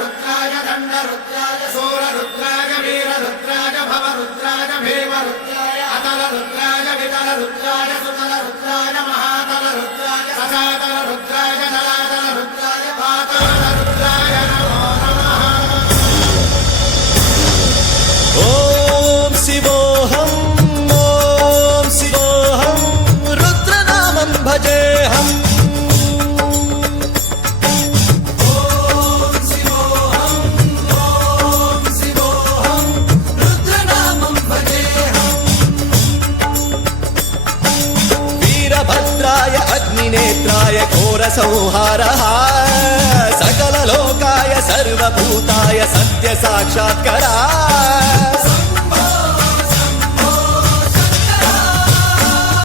रुद्राय दण्डरुद्राय सूररुद्राय वीररुद्राय भवरुद्राय भीमरुद्राय अतलरुद्राय वितलरुद्राय सुतलरुद्राय महातलरुद्राय सजातलरुद्राय जलातलरुद्राय पातालरुद्राय नमो नमः। ॐ शिवोऽहं रुद्रनामं भजेऽहम्। वीरभद्राय अग्निनेत्राय घोरसंहारः सकललोकाय सर्वभूताय सत्यसाक्षात्करा।